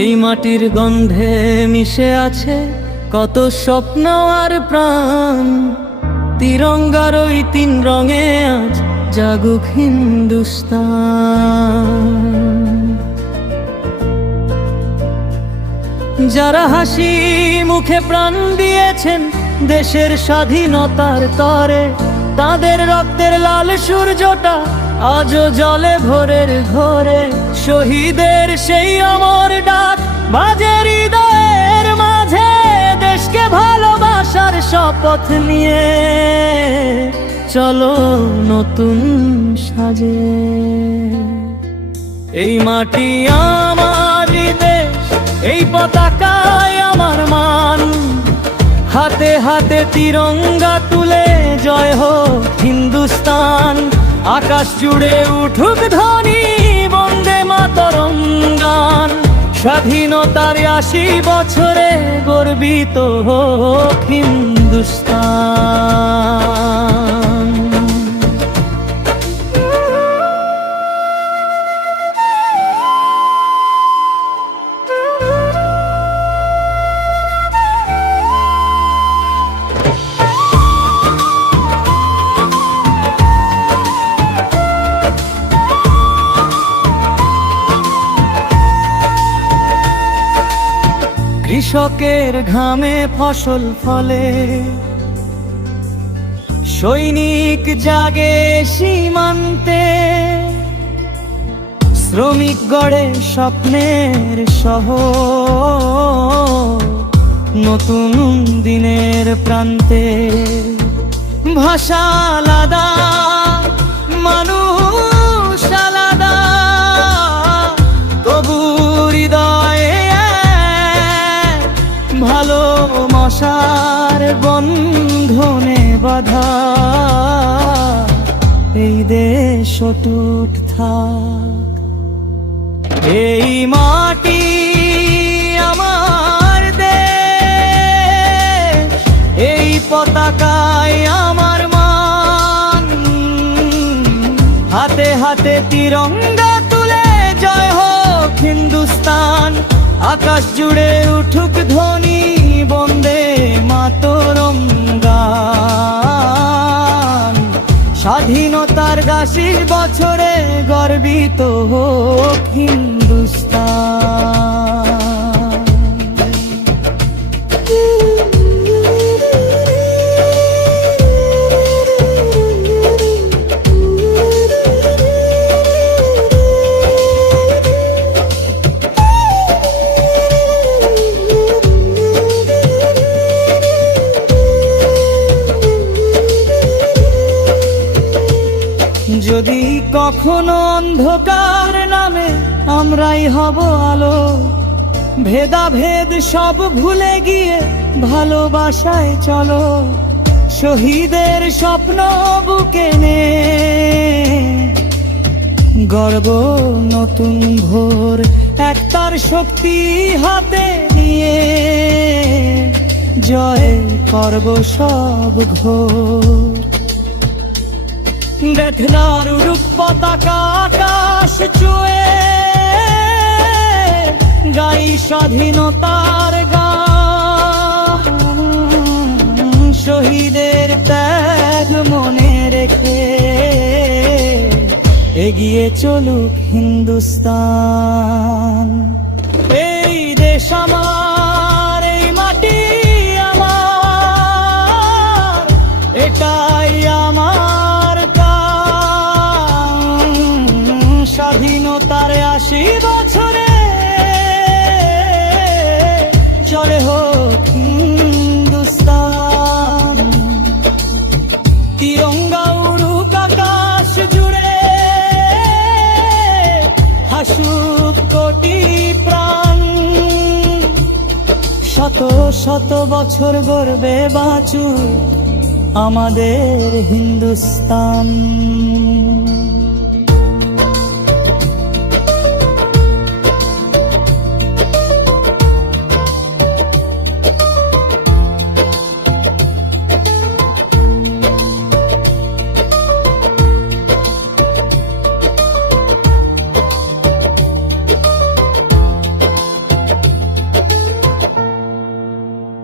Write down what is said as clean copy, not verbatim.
এই মাটির গন্ধে মিশে আছে কত স্বপ্ন আর প্রাণ, তিরঙ্গার ওই তিন রঙে আজ জাগুক হিন্দুস্তান। যারা হাসি মুখে প্রাণ দিয়েছেন দেশের স্বাধীনতার তরে, তাদের রক্তের লাল সূর্যটা আজও জলে ভোরের ঘরে। শহীদের সেই অমর ডাক বাজে হৃদয়ের মাঝে, দেশকে ভালোবাসার শপথ নিয়ে চলো নতুন সাজে। এই মাটি আমার দেশ, এই পতাকায় আমার মান, হাতে হাতে তিরঙ্গা তুলে জয় হোক হিন্দুস্তান। আকাশ জুড়ে উঠুক ধ্বনি বন্দে মাতরম গান, স্বাধীনতার ৮০ বছরে গর্বিত হোক হিন্দুস্তান। কৃষকের ঘামে ফসল ফলে, সৈনিক জাগে সীমান্তে, শ্রমিক গড়ে স্বপ্নের শহর নতুন দিনের প্রান্তে। ভাষা আলাদা, মানুষ আলাদা, তবু হৃদয়ে ভালোবাসার বন্ধনে বাঁধা। এই দেশ অটুট থাক, এই মাটি আমার দেশ, এই পতাকায় আমার মান। হাতে হাতে তিরঙ্গা তুলে জয় হোক হিন্দুস্তান। আকাশ জুড়ে উঠুক ধ্বনি বন্দে মাতরম গান, স্বাধীনতার ৮০ বছরে গর্বিত হোক হিন্দুস্তান। যদি কখনো অন্ধকার নামে আমরাই হব আলো, ভেদাভেদ সব ভুলে গিয়ে ভালোবাসায় চলো। শহীদের স্বপ্ন বুকে নে গর্ব নতুন ভোর, একতার শক্তি হাতে নিয়ে জয় করব সব ঘোর। দেখনার উড়ুক পতাকা আকাশ ছুঁয়ে, গাই স্বাধীনতার গান। শহীদের ত্যাগ মনে রেখে এগিয়ে চলুক হিন্দুস্তান। এই দেশ আমার, এই মাটি আমার, এটাই আমার স্বাধীনতার ৮০ বছরে চলে হোক হিন্দুস্তান। তিরঙ্গা উড়ুক আকাশ জুড়ে, হাসুক কোটি প্রাণ। শত শত বছর গর্বে বাঁচুক আমাদের হিন্দুস্তান।